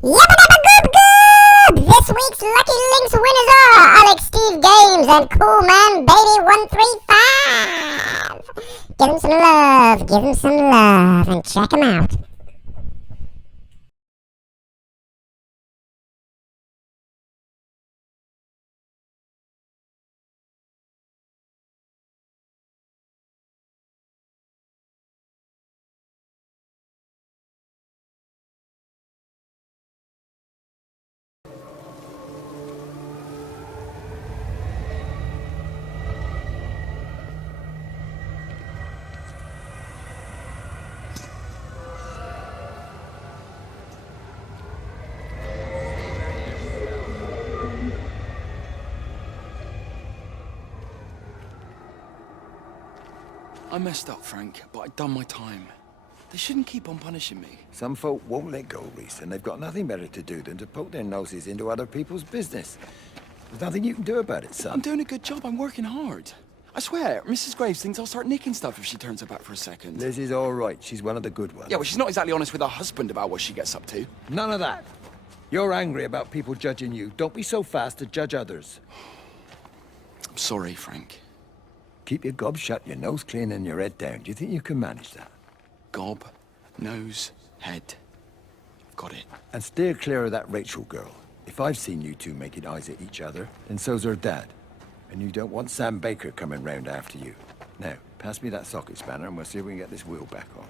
Yabba dabba goob goob! This week's Lucky Links winners are Alex Steve Games and Cool Man Baby 135. Give him some love, and check him out. I messed up, Frank, but I'd done my time. They shouldn't keep on punishing me. Some folk won't let go, Reese, and they've got nothing better to do than to poke their noses into other people's business. There's nothing you can do about it, son. I'm doing a good job. I'm working hard. I swear, Mrs. Graves thinks I'll start nicking stuff if she turns her back for a second. Liz is all right. She's one of the good ones. Yeah, well, she's not exactly honest with her husband about what she gets up to. None of that. You're angry about people judging you. Don't be so fast to judge others. I'm sorry, Frank. Keep your gob shut, your nose clean, and your head down. Do you think you can manage that? Gob, nose, head. Got it. And steer clear of that Rachel girl. If I've seen you two making eyes at each other, then so's her dad. And you don't want Sam Baker coming round after you. Now, pass me that socket spanner and we'll see if we can get this wheel back on.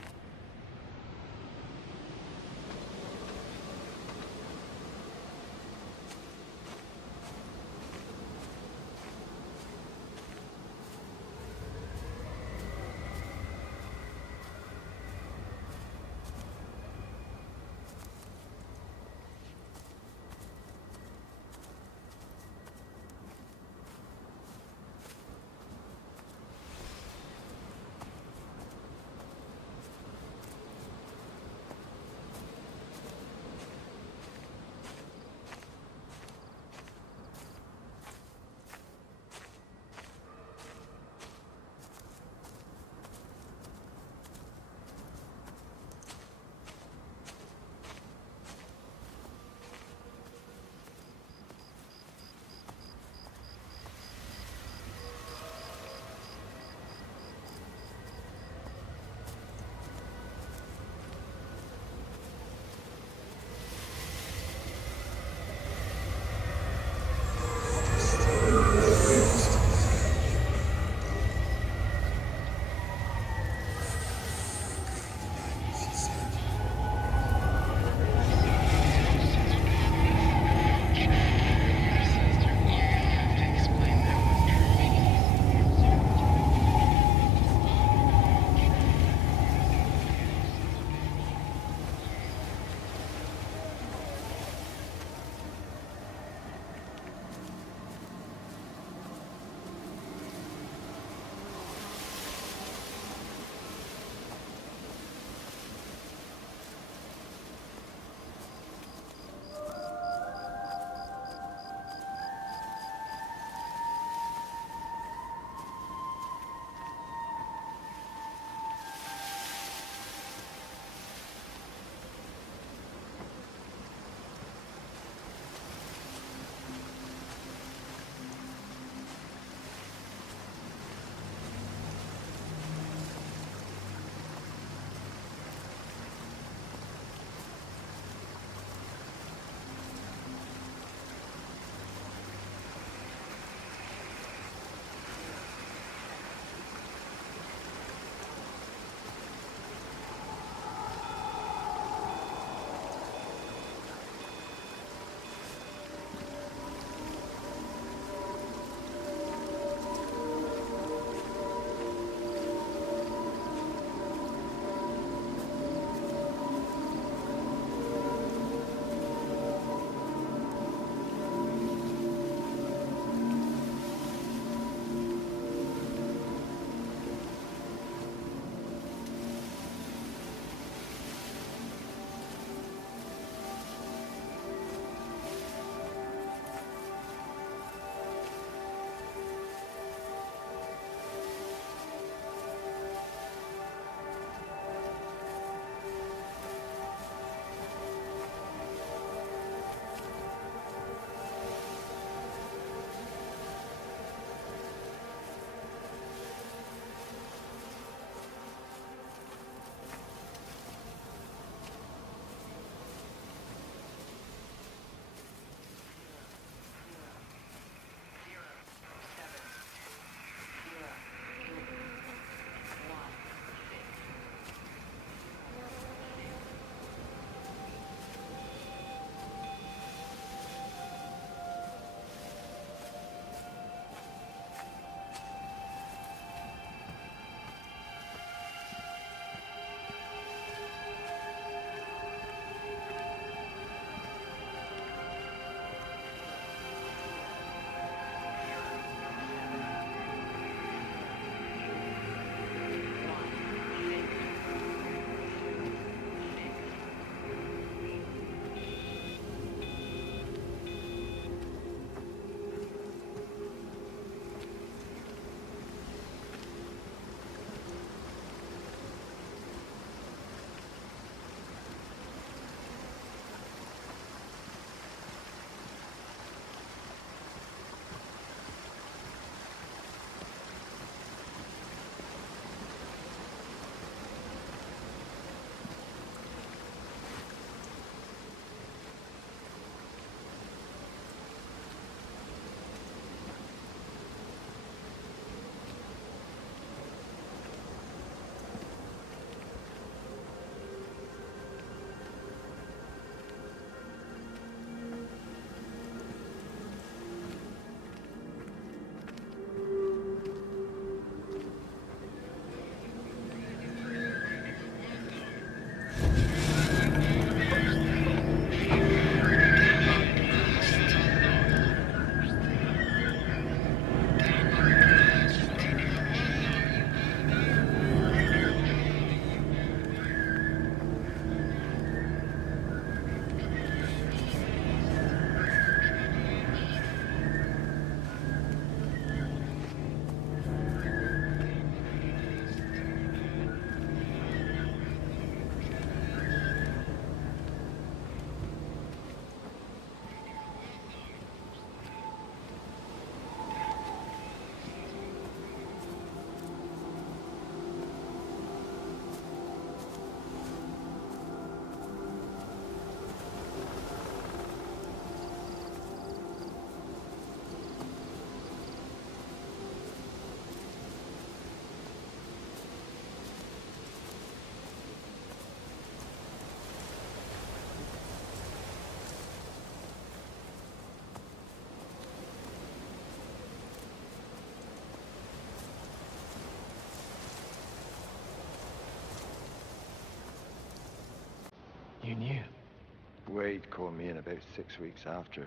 Wade called me in about 6 weeks after,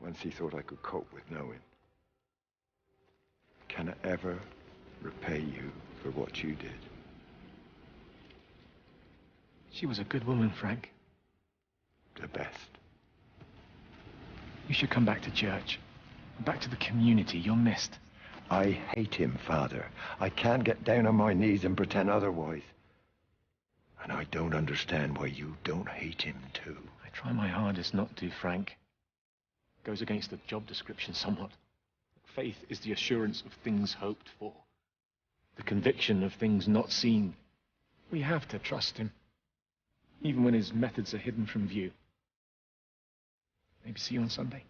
once he thought I could cope with knowing. Can I ever repay you for what you did? She was a good woman, Frank. The best. You should come back to church. Back to the community. You're missed. I hate him, Father. I can't get down on my knees and pretend otherwise. And I don't understand why you don't hate him, too. I try my hardest not to, Frank. Goes against the job description somewhat. Faith is the assurance of things hoped for. The conviction of things not seen. We have to trust him, even when his methods are hidden from view. Maybe see you on Sunday.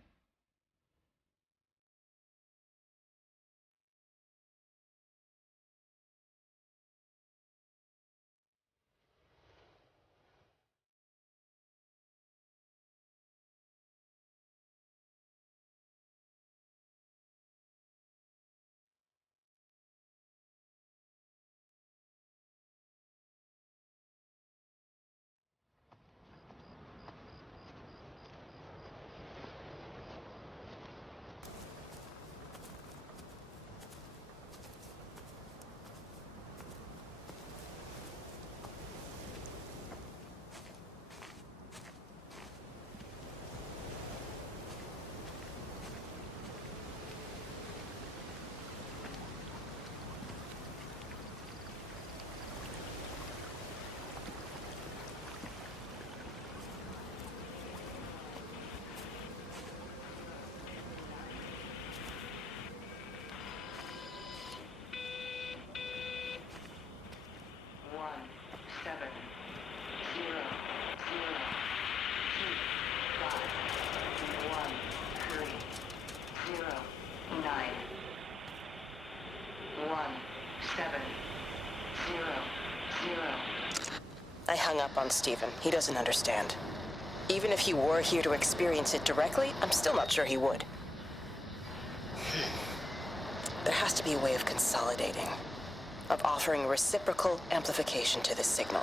I hung up on Stephen. He doesn't understand. Even if he were here to experience it directly, I'm still not sure he would. There has to be a way of consolidating, of offering reciprocal amplification to this signal.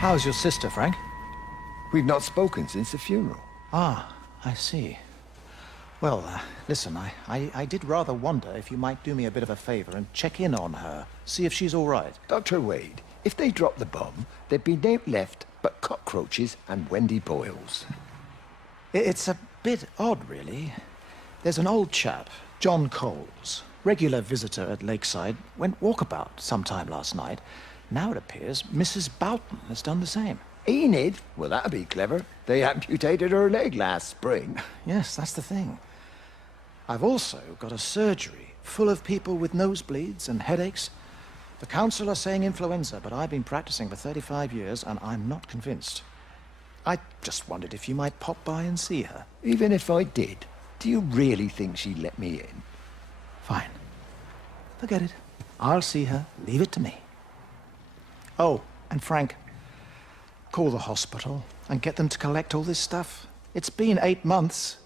How's your sister, Frank? We've not spoken since the funeral. Ah, I see. Well, listen, I did rather wonder if you might do me a bit of a favor and check in on her, see if she's all right. Dr. Wade, if they dropped the bomb, there'd be no left but cockroaches and Wendy Boyles. It's a bit odd, really. There's an old chap, John Coles, regular visitor at Lakeside, went walkabout sometime last night. Now it appears Mrs. Boughton has done the same. Enid? Well, that'd be clever. They amputated her leg last spring. Yes, that's the thing. I've also got a surgery full of people with nosebleeds and headaches. The council are saying influenza, but I've been practicing for 35 years and I'm not convinced. I just wondered if you might pop by and see her. Even if I did, do you really think she'd let me in? Fine. Forget it. I'll see her. Leave it to me. Oh, and Frank, call the hospital and get them to collect all this stuff. It's been 8 months.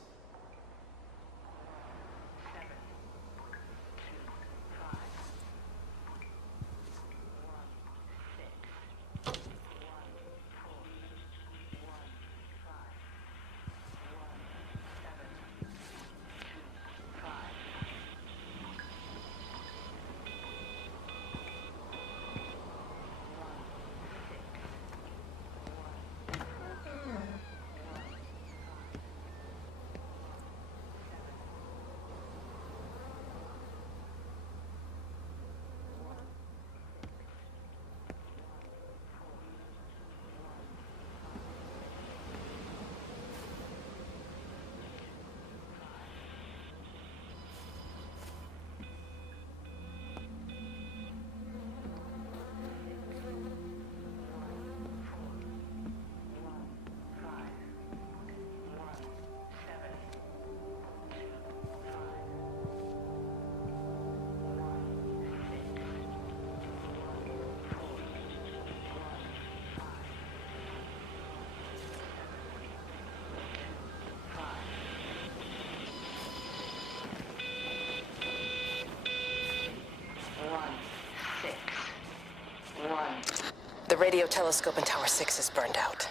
The radio telescope in Tower 6 is burned out.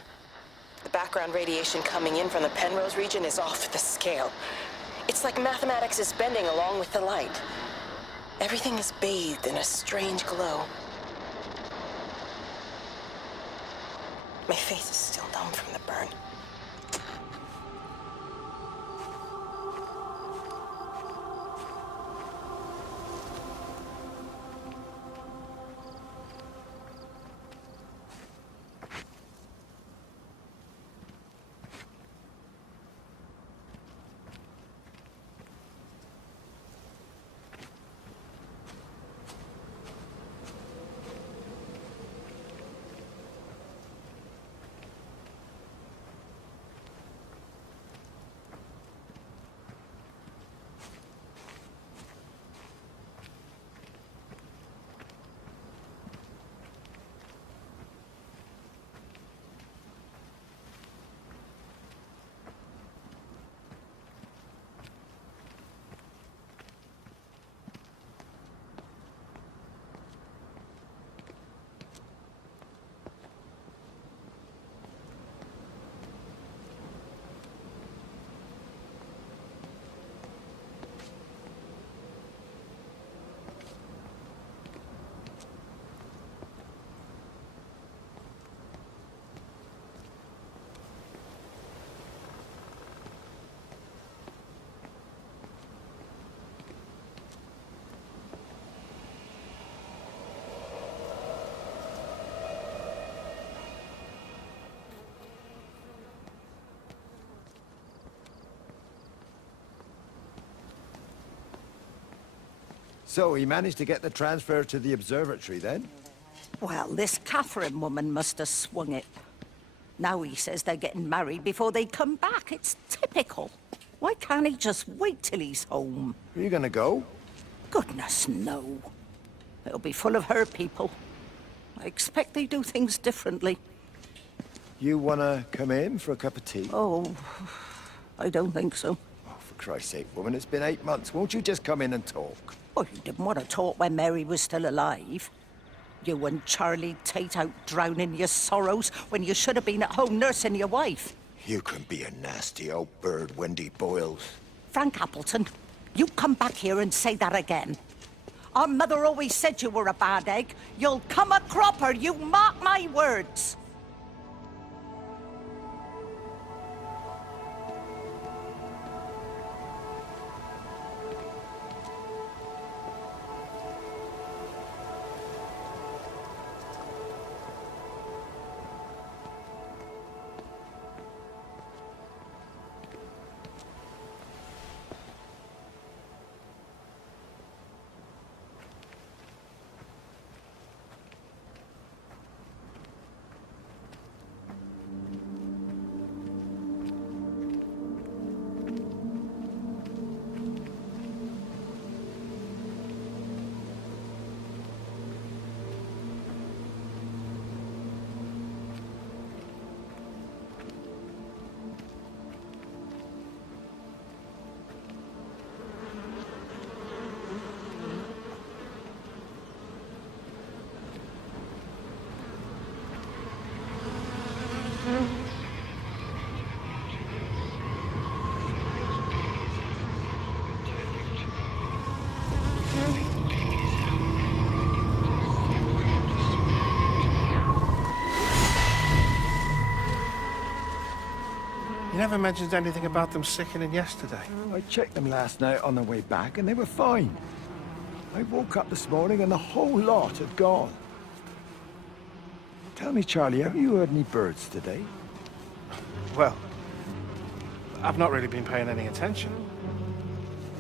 The background radiation coming in from the Penrose region is off the scale. It's like mathematics is bending along with the light. Everything is bathed in a strange glow. My face is still numb from the burn. So he managed to get the transfer to the observatory then? Well, this Catherine woman must have swung it. Now he says they're getting married before they come back. It's typical. Why can't he just wait till he's home? Are you gonna go? Goodness, no. It'll be full of her people. I expect they do things differently. You wanna come in for a cup of tea? Oh, I don't think so. Oh, for Christ's sake, woman, it's been 8 months. Won't you just come in and talk? Well, you didn't want to talk when Mary was still alive. You and Charlie Tate out drowning your sorrows when you should have been at home nursing your wife. You can be a nasty old bird, Wendy Boyles. Frank Appleton, you come back here and say that again. Our mother always said you were a bad egg. You'll come a cropper, you mark my words. You never mentioned anything about them sickening yesterday. I checked them last night on the way back, and they were fine. I woke up this morning, and the whole lot had gone. Tell me, Charlie, have you heard any birds today? Well, I've not really been paying any attention.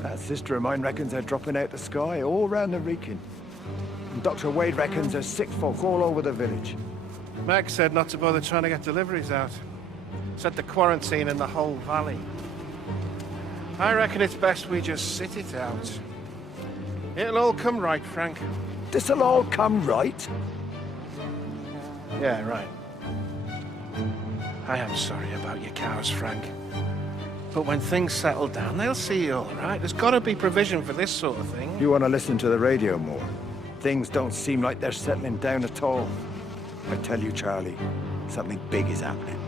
That sister of mine reckons they're dropping out the sky all round the Wrekin. And Dr. Wade reckons there's sick folk all over the village. Meg said not to bother trying to get deliveries out. Said the quarantine in the whole valley. I reckon it's best we just sit it out. It'll all come right, Frank. This'll all come right? Yeah, right. I am sorry about your cows, Frank. But when things settle down, they'll see you all right. There's gotta be provision for this sort of thing. You want to listen to the radio more? Things don't seem like they're settling down at all. I tell you, Charlie, something big is happening.